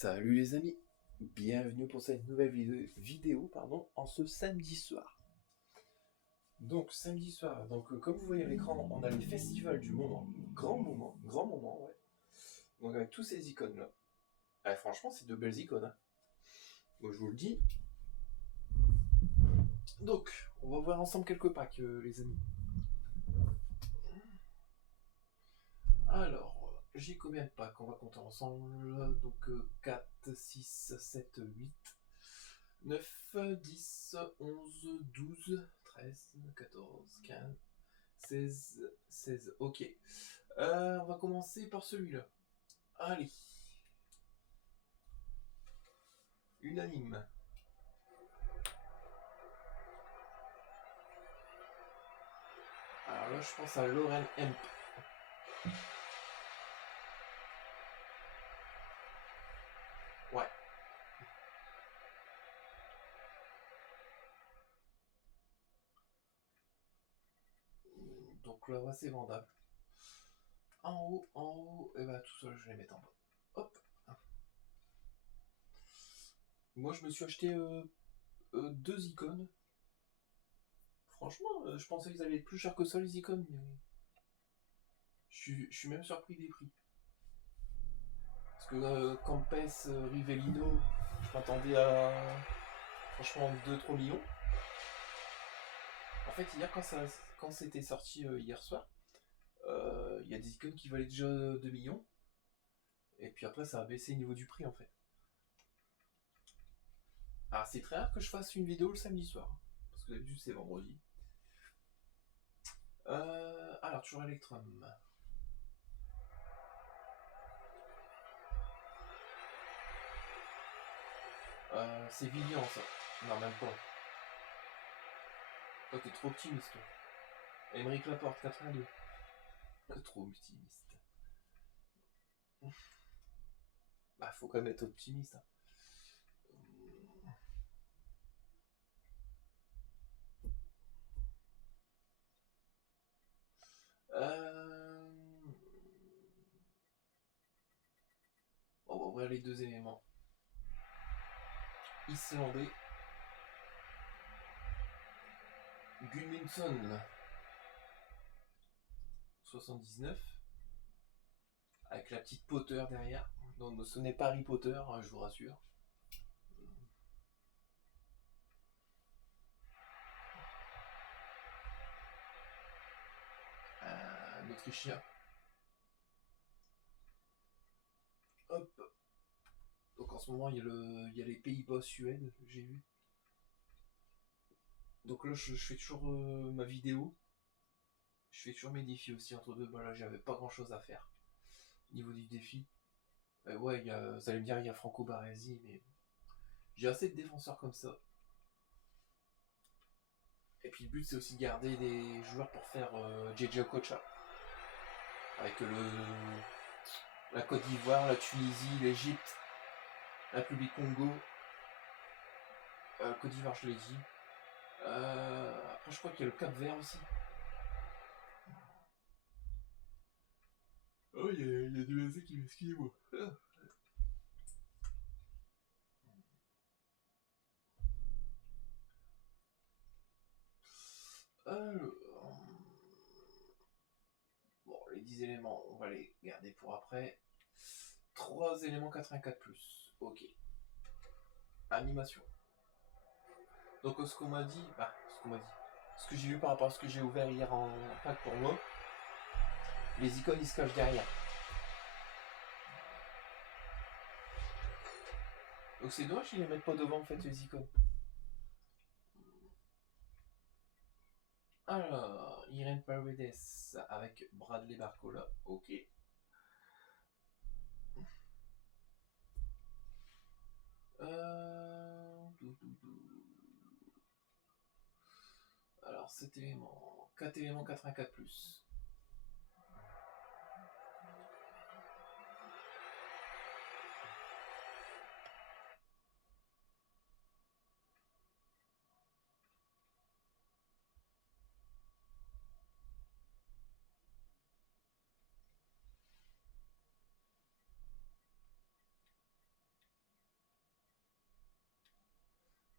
Salut les amis, bienvenue pour cette nouvelle vidéo en ce samedi soir. Donc samedi soir, comme vous voyez à l'écran, on a les festivals du moment, grand moment, ouais. Donc avec tous ces icônes là. Ah, franchement c'est de belles icônes, hein. Moi je vous le dis. Donc on va voir ensemble quelques packs les amis. Alors, j'ai combien de packs? On va compter ensemble. Donc 4, 6, 7, 8, 9, 10, 11, 12, 13, 14, 15, 16. Ok. On va commencer par celui-là. Allez. Unanime. Alors là, je pense à Lauren Hemp. Ouais. Donc là, c'est vendable. En haut, et bah tout seul, je vais les mettre en bas. Hop. Moi, je me suis acheté 2 icônes. Franchement, je pensais qu'ils allaient être plus chers que ça, les icônes, mais je suis même surpris des prix. Parce que Campes, Rivellino, je m'attendais à franchement 2-3 millions. En fait, hier, quand c'était sorti hier soir, il y a des icônes qui valaient déjà 2 millions. Et puis après, ça a baissé au niveau du prix en fait. Alors, c'est très rare que je fasse une vidéo le samedi soir. Parce que d'habitude, c'est vendredi. Alors, toujours Electrum. C'est Villian ça. Non, même pas. Toi, t'es trop optimiste. Toi. Émeric Laporte, 82. Trop optimiste. Bah, faut quand même être optimiste. Hein. On va ouvrir les 2 éléments. Islandais. Gudmundsson. 79. Avec la petite Potter derrière. Donc ce n'est pas Harry Potter, hein, je vous rassure. Un Autrichien. Hop. Donc en ce moment, il y a les Pays-Bas, Suède, j'ai vu. Donc là, je fais toujours ma vidéo. Je fais toujours mes défis aussi entre deux. Bah là, j'avais pas grand chose à faire au niveau du défi. Ouais, vous allez me dire, il y a Franco Baresi, mais j'ai assez de défenseurs comme ça. Et puis le but, c'est aussi de garder des joueurs pour faire JJ Okocha. Avec la Côte d'Ivoire, la Tunisie, l'Égypte, la République Congo, Côte d'Ivoire, je l'ai dit. Après, je crois qu'il y a le Cap Vert aussi. Oh, il y a du AC qui m'excuse-moi. Alors, bon, les 10 éléments, on va les garder pour après. 3 éléments 84+. Ok. Animation. Donc, ce qu'on m'a dit, ce que j'ai vu par rapport à ce que j'ai ouvert hier en pack pour moi, les icônes ils se cachent derrière. Donc, c'est dommage qu'ils les mettent pas devant en fait, les icônes. Alors, Irene Paredes avec Bradley Barcola, ok. Alors, 7 éléments, 4 éléments 84+.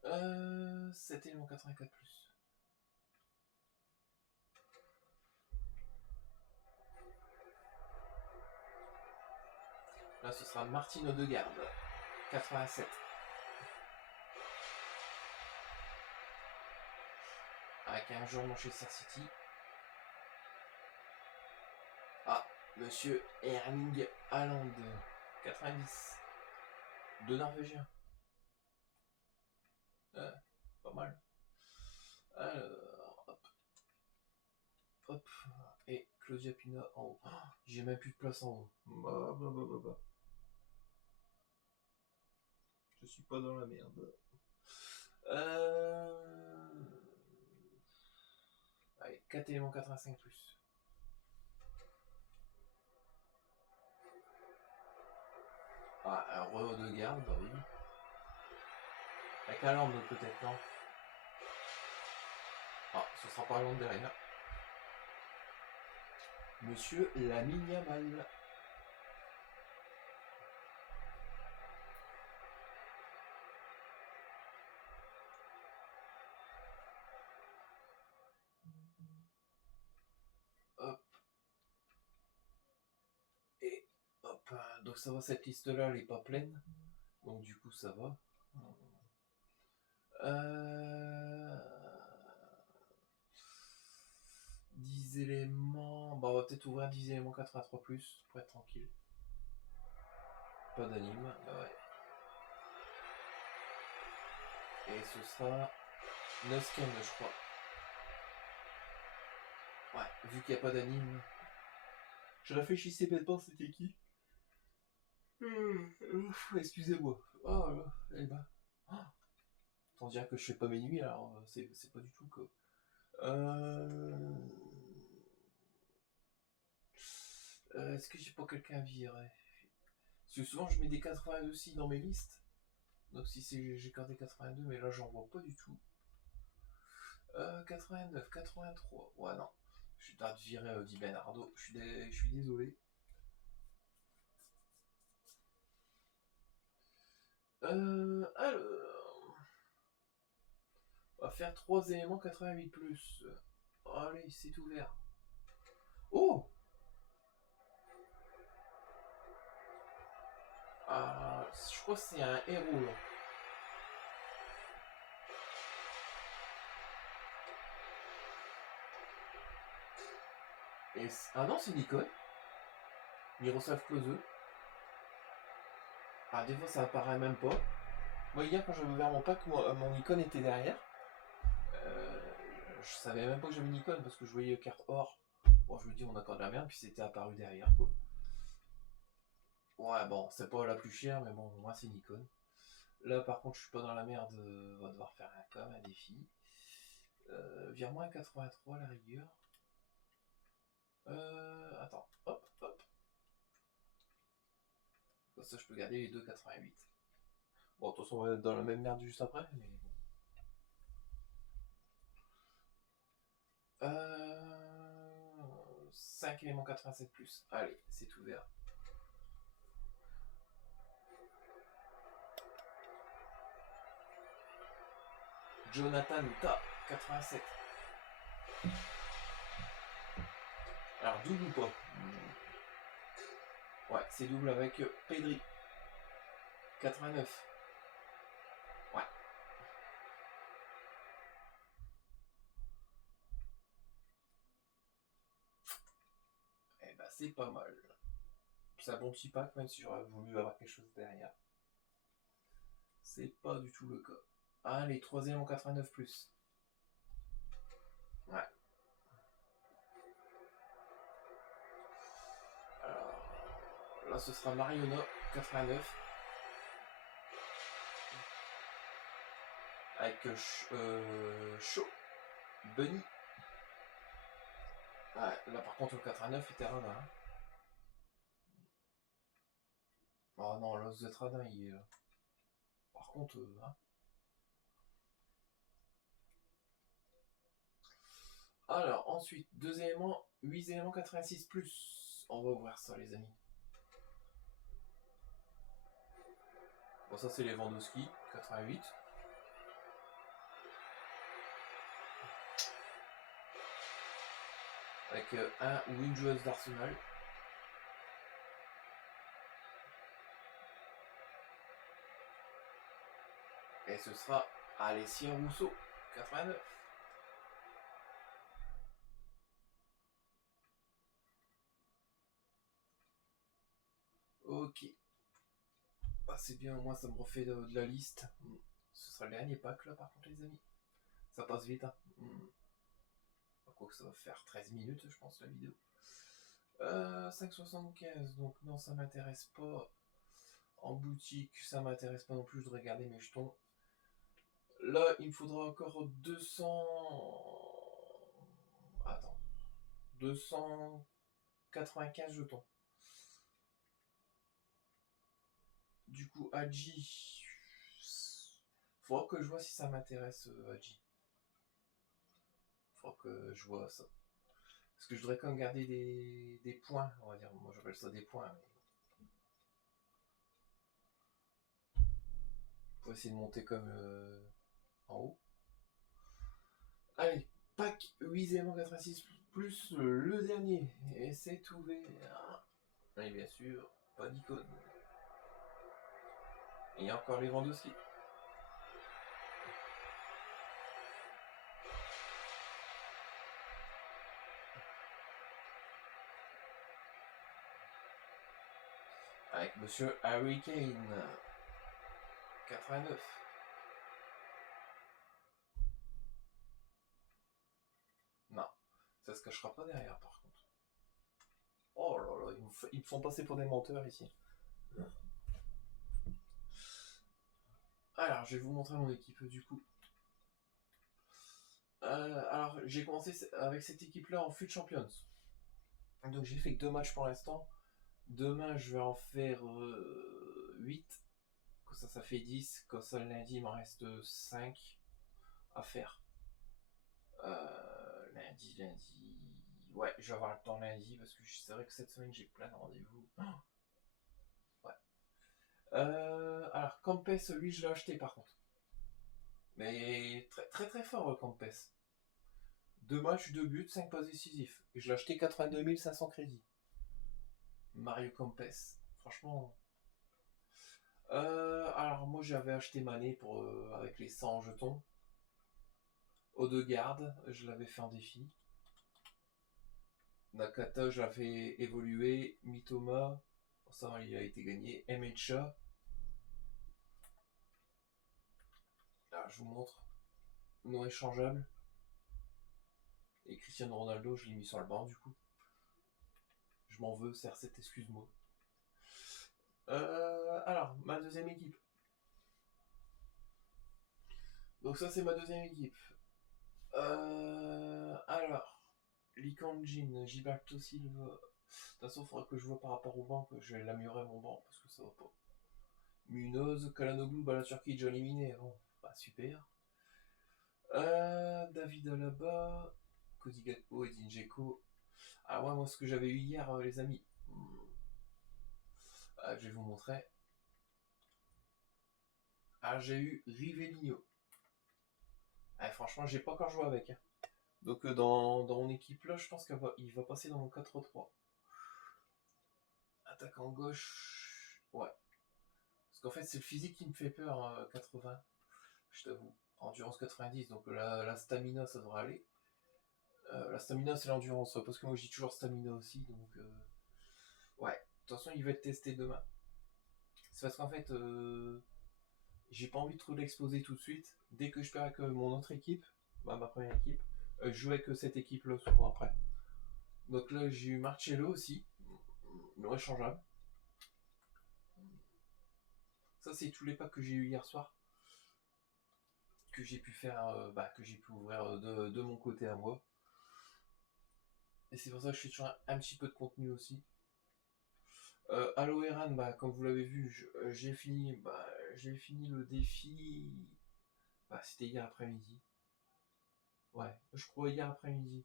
7 éléments 84 plus. Là, ce sera Martin Odegaard, 87. Avec un jour Manchester City. Ah, Monsieur Erling Haaland, 90. Deux Norvégiens. Pas mal. Alors, hop. Et Claudia Pina en haut. Oh, j'ai même plus de place en haut. Je suis pas dans la merde. Allez, 4 éléments 85 plus. Ah, un Reo de garde, bah oui. Avec un lampe peut-être, non? Ah, ce sera pas long derrière. Monsieur Lamine Yamal. Hop. Et hop. Donc ça va, cette liste-là, elle est pas pleine. Donc du coup, ça va. 10 éléments. Bah, on va peut-être ouvrir 10 éléments 83 plus pour être tranquille. Pas d'anime. Bah ouais. Et ce sera Nusken, je crois. Ouais, vu qu'il n'y a pas d'anime. Je réfléchissais bêtement, c'était qui? Excusez-moi. Oh là, eh ben. Oh, tant dire que je fais pas mes nuits, alors c'est pas du tout quoi. Est-ce que j'ai pas quelqu'un à virer? Parce que souvent je mets des 82 aussi dans mes listes. Donc si j'ai gardé 82, mais là j'en vois pas du tout. 89, 83. Ouais non. Je suis tard de virer Di Bernardo. Je suis désolé. Alors. On va faire 3 éléments 88 plus. Allez, c'est ouvert. Oh! Je crois que c'est un héros là. Ah non, c'est Nikon. Miroslav Klose. Ah, des fois ça apparaît même pas. Moi, hier, quand j'avais ouvert mon pack, mon icône était derrière. Je savais même pas que j'avais une icône parce que je voyais carte or. Bon, je me dis, on a encore de la merde, puis c'était apparu derrière quoi. Ouais, bon, c'est pas la plus chère, mais bon, moi c'est une icône. Là, par contre, je suis pas dans la merde, on va devoir faire un défi. Vire-moi un 83 à la rigueur. Attends, hop, hop. Comme ça, je peux garder les deux 88. Bon, de toute façon, on va être dans la même merde juste après, mais bon. 5 éléments 87 plus. Allez, c'est ouvert. Jonathan Ta, 87. Alors, double ou pas? Ouais, c'est double avec Pedri. 89. Ouais. Eh ben, c'est pas mal. C'est un bon petit pack, même si j'aurais voulu avoir quelque chose derrière. C'est pas du tout le cas. Allez, 3 éléments 89 plus. Ouais. Alors, là, ce sera Mariona, 89. Avec Shaw, Bunny. Ouais, là par contre le 89 était radin. Hein. Oh non, là vous êtes radin, il est là. Par contre, hein. Alors ensuite, 2 éléments, 8 éléments 86 plus. On va ouvrir ça les amis. Bon ça c'est les Lewandowski, 88. avec un ou une joueuse d'Arsenal. Et ce sera Alessia Rousseau, 89. Ok. Ah, c'est bien, moi ça me refait de la liste. Ce sera le dernier pack là par contre les amis. Ça passe vite. Hein. Quoi que ça va faire 13 minutes je pense la vidéo. 5,75, donc non ça m'intéresse pas. En boutique ça m'intéresse pas non plus, je dois regarder mes jetons. Là il me faudra encore 200... Attends. 295 jetons. Du coup, Hadji. Faudra que je vois si ça m'intéresse, Hadji. Faudra que je vois ça. Parce que je voudrais quand même garder des points, on va dire. Moi, j'appelle ça des points. Mais... Pour essayer de monter comme en haut. Allez, pack 8 aimants 86 plus le dernier. Et c'est ouvert. Et bien sûr, pas d'icône. Et il y a encore les Lewandowski. Avec Monsieur Harry Kane. 89. Non, ça se cachera pas derrière par contre. Oh là là, ils me font passer pour des menteurs ici. Alors, je vais vous montrer mon équipe du coup. Alors, j'ai commencé avec cette équipe-là en FUT Champions. Donc, j'ai fait que 2 matchs pour l'instant. Demain, je vais en faire 8. Comme ça fait 10. Comme ça, le lundi, il m'en reste 5 à faire. Lundi. Ouais, je vais avoir le temps lundi parce que c'est vrai que cette semaine, j'ai plein de rendez-vous. Ouais. Alors, Campes, lui, je l'ai acheté par contre. Mais très fort, Campes. 2 matchs, 2 buts, 5 passes décisifs. Et je l'ai acheté 82 500 crédits. Mario Campes. Franchement. Alors moi j'avais acheté Mané pour, avec les 100 jetons. Odegaard, je l'avais fait en défi. Nakata, je l'avais évolué. Mitoma, ça il a été gagné. Emecha. Là je vous montre. Non échangeable. Et Cristiano Ronaldo, je l'ai mis sur le banc du coup. Je m'en veux, CR7, excuse-moi. Alors, ma deuxième équipe. Donc ça c'est ma deuxième équipe. Alors, Likanjin, Gilberto Silva. De toute façon, il faudra que je vois par rapport au banc que je vais l'améliorer mon banc parce que ça va pas. Munoz, Kalanoglu, bah la Turquie déjà éliminé. Bon, bah super. David Alaba, Cody Gakpo, Edin Dzeko. Ah ouais, moi ce que j'avais eu hier, les amis. Je vais vous montrer. Ah, j'ai eu Rivellino. Ah, franchement, j'ai pas encore joué avec. Hein. Donc dans mon équipe là, je pense qu'il va passer dans mon 4-3. Attaquant gauche. Ouais. Parce qu'en fait, c'est le physique qui me fait peur, 80. Je t'avoue. Endurance 90, donc la stamina, ça devrait aller. La stamina, c'est l'endurance, parce que moi, je dis toujours stamina aussi, donc... Ouais. De toute façon, il va être testé demain. C'est parce qu'en fait, j'ai pas envie de trop l'exposer tout de suite. Dès que je perds avec mon autre équipe, bah, ma première équipe, je joue avec cette équipe-là souvent après. Donc là, j'ai eu Marcello aussi, non échangeable. Ça, c'est tous les packs que j'ai eu hier soir. Que j'ai pu faire, que j'ai pu ouvrir de mon côté à moi. Et c'est pour ça que je fais toujours un petit peu de contenu aussi. Allo Eran, bah, comme vous l'avez vu, j'ai fini le défi. Bah, c'était hier après-midi. Ouais, je crois hier après-midi.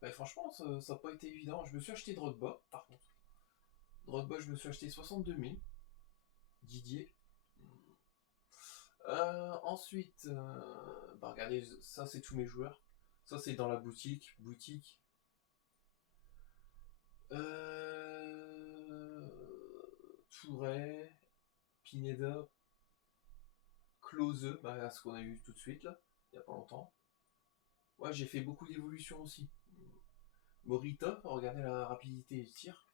Bah, franchement, ça n'a pas été évident. Je me suis acheté Drogba, par contre. Drogba, je me suis acheté 62 000. Didier. Ensuite, bah regardez, ça c'est tous mes joueurs. Ça, c'est dans la boutique. Touret, Pineda, Close, bah, ce qu'on a eu tout de suite là, il n'y a pas longtemps. Ouais, j'ai fait beaucoup d'évolutions aussi. Morita, regardez la rapidité du tir.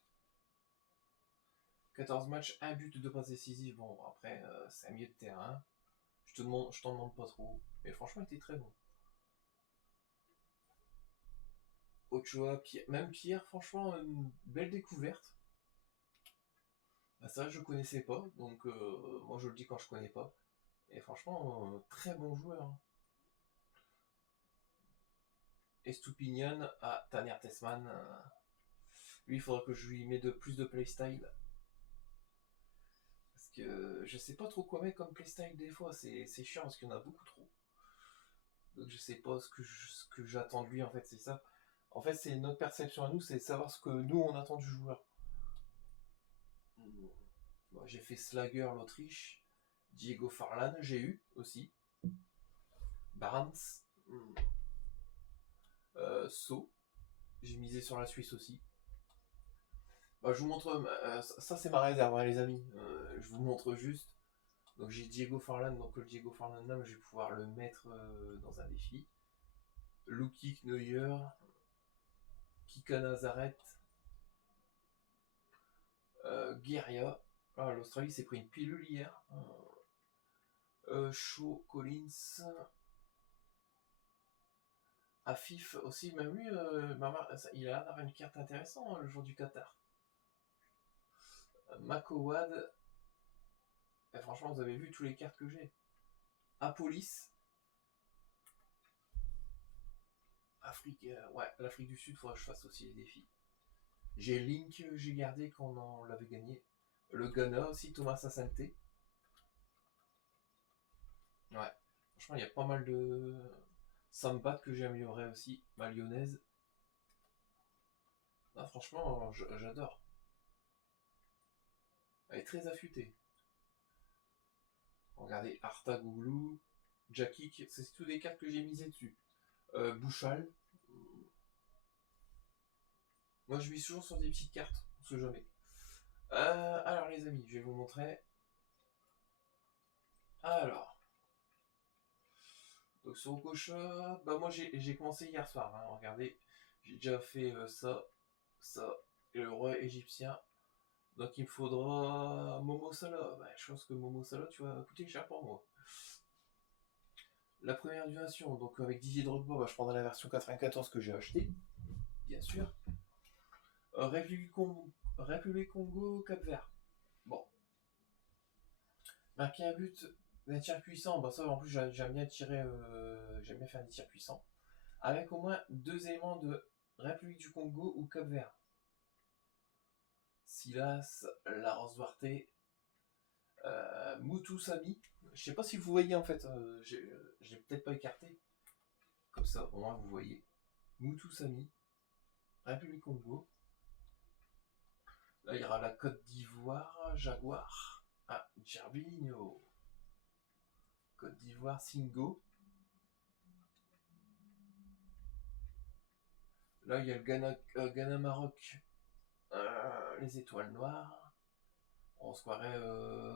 14 matchs, 1 but, 2 passes décisives. Bon, après, c'est un milieu de terrain. Je t'en demande pas trop. Mais franchement, il était très bon. Ochoa, même Pierre, franchement, une belle découverte. Bah, ça, je connaissais pas. Donc, moi, je le dis quand je connais pas. Et franchement, très bon joueur. Hein. Estupinian à Tanner Tessman. Lui, il faudra que je lui mette plus de playstyle. Parce que je sais pas trop quoi mettre comme playstyle des fois. C'est chiant parce qu'il y en a beaucoup trop. Donc je sais pas ce que j'attends de lui en fait, c'est ça. En fait, c'est notre perception à nous, c'est de savoir ce que nous on attend du joueur. Bon, j'ai fait Slager l'Autriche, Diego Farlan, j'ai eu aussi. Barnes, So, j'ai misé sur la Suisse aussi. Bah, je vous montre, ça c'est ma réserve hein, les amis, je vous montre juste. Donc j'ai Diego Farlan, donc le Diego Farlan là, je vais pouvoir le mettre dans un défi. Luki Neuer, Kika Nazareth, Guerria. Ah, l'Australie s'est pris une pilule hier. Shaw, Collins. Afif aussi, même lui, il a l'air d'avoir une carte intéressante hein, le jour du Qatar. Makowad. Et franchement, vous avez vu tous les cartes que j'ai. Apolis. Afrique, ouais, l'Afrique du Sud, il faudra que je fasse aussi les défis. J'ai Link, j'ai gardé quand on l'avait gagné. Le Ghana aussi, Thomas Asante. Ouais, franchement, il y a pas mal de Sambat que j'ai amélioré aussi, ma lyonnaise. Ah, franchement, j'adore. Elle est très affûtée. Regardez, Arta Gouglou, Jakik, c'est tout des cartes que j'ai misées dessus. Bouchal. Moi, je mise toujours sur des petites cartes, on sait jamais. Alors, les amis, je vais vous montrer. Alors. Donc, sur Okocha, bah, moi, j'ai commencé hier soir. Hein, regardez, j'ai déjà fait ça, et le roi égyptien. Donc, il me faudra Momo Salah. Bah, je pense que Momo Salah, tu vas coûter cher pour moi. La première duration, donc avec Didier Drogba, bah, je prendrai la version 94 que j'ai acheté, bien sûr. République Congo, Cap Vert. Bon. Marquer un but d'un tir puissant, bah ça en plus j'aime bien tirer, j'aime bien faire des tirs puissants. Avec au moins 2 éléments de République du Congo ou Cap Vert. Silas, Laros Duarte, Moutou Sami. Je sais pas si vous voyez en fait, j'ai peut-être pas écarté. Comme ça, au moins vous voyez. Moutou Sami, République Congo. Là, il y aura la Côte d'Ivoire, Jaguar. Ah, Gervinho. Côte d'Ivoire, Singo. Là, il y a le Ghana-Maroc. Les étoiles noires. On se croirait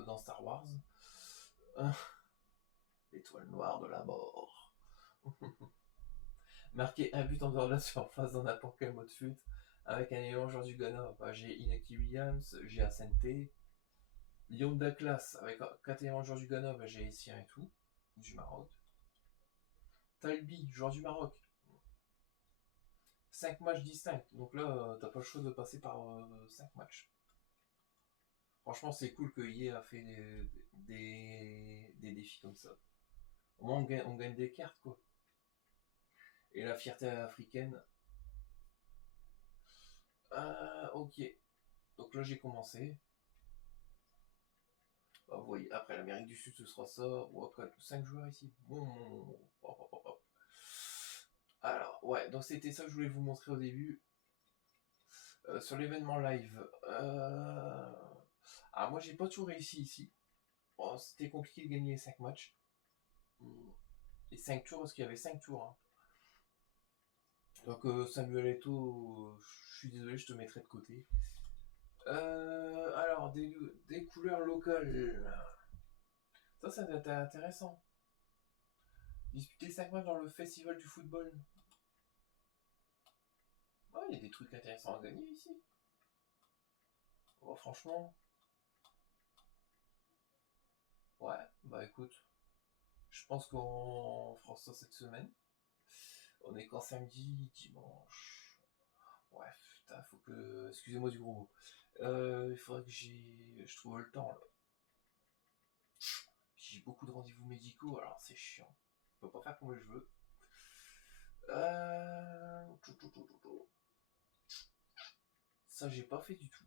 dans Star Wars. L'étoile noire de la mort. Marquer un but en dehors de la surface dans n'importe quel mode fut. Avec un élément joueur du Ghana. Bah, j'ai Inaki Williams, j'ai Asante. Lyon de classe avec 4 éléments joueurs du Ghana, bah, j'ai Essien et tout. Du Maroc. Talbi, joueur du Maroc. 5 matchs distincts. Donc là, t'as pas le choix de passer par 5 matchs. Franchement, c'est cool que EA a fait des défis comme ça. Au moins, on gagne des cartes, quoi. Et la fierté africaine. Ok. Donc là, j'ai commencé. Bah, vous voyez, après l'Amérique du Sud, ce sera ça. Oh, 5 joueurs ici. Bon. Hop. Alors, ouais, donc c'était ça que je voulais vous montrer au début. Sur l'événement live. Ah, moi, j'ai pas tout réussi ici. Bon, c'était compliqué de gagner les 5 matchs. Les 5 tours, parce qu'il y avait 5 tours. Hein. Donc Samuel Eto'o, je suis désolé, je te mettrai de côté. Alors, des couleurs locales. Ça va être intéressant. Disputer 5 matchs dans le festival du football. Ouais, il y a des trucs intéressants à gagner ici. Oh, franchement. Ouais, bah écoute. Je pense qu'on fera ça cette semaine. On est qu'en samedi, dimanche. Ouais, putain, faut que. Excusez-moi du gros mot. Il faudrait que je trouve le temps là. J'ai beaucoup de rendez-vous médicaux, alors c'est chiant. Je peux pas faire comme je veux. Ça, j'ai pas fait du tout.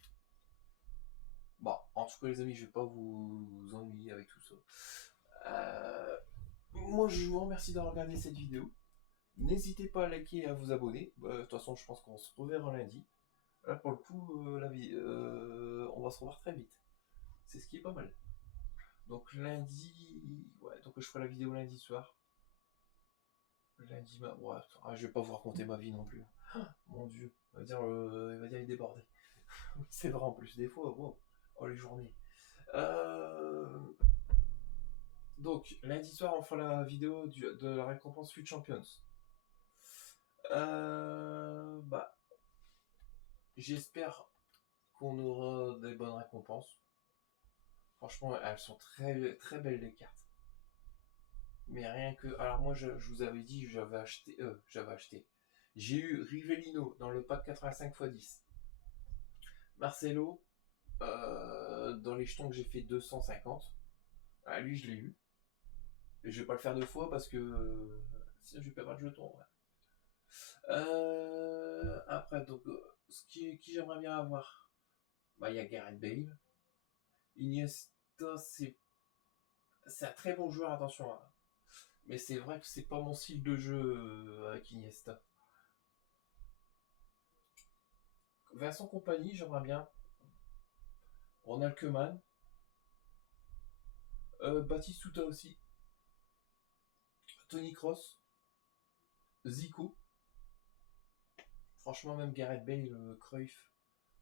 Bon, en tout cas, les amis, je vais pas vous ennuyer avec tout ça. Moi, je vous remercie d'avoir regardé cette vidéo. N'hésitez pas à liker et à vous abonner. De toute façon, je pense qu'on se reverra lundi. Là, pour le coup, on va se revoir très vite. C'est ce qui est pas mal. Donc lundi, ouais, donc je ferai la vidéo lundi soir. Lundi, ouais, je vais pas vous raconter ma vie non plus. Mon Dieu, il est débordé. C'est vrai en plus, des fois, wow. Oh les journées. Donc, lundi soir, on fera la vidéo de la récompense Food Champions. Bah, j'espère qu'on aura des bonnes récompenses. Franchement, elles sont très, très belles les cartes. Mais rien que. Alors, moi, je vous avais dit, j'avais acheté. J'ai eu Rivellino dans le pack 85x10. Marcelo, dans les jetons que j'ai fait 250. Ah, lui, je l'ai eu. Et je vais pas le faire deux fois parce que sinon je vais perdre de jetons. Ouais. Après, donc, qui j'aimerais bien avoir, bah, il y a Gareth Bale. Iniesta, c'est un très bon joueur, attention. Hein. Mais c'est vrai que c'est pas mon style de jeu avec Iniesta. Vincent Compagnie, j'aimerais bien. Ronald Koeman. Batistuta aussi. Tony Kroos. Zico. Franchement, même Gareth Bale, Cruyff.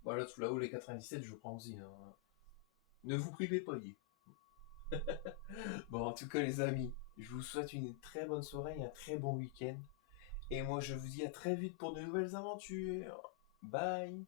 Voilà, tout là-haut, les 97, je prends aussi. Hein. Ne vous privez pas, y. Bon, en tout cas, les amis, je vous souhaite une très bonne soirée et un très bon week-end. Et moi, je vous dis à très vite pour de nouvelles aventures. Bye!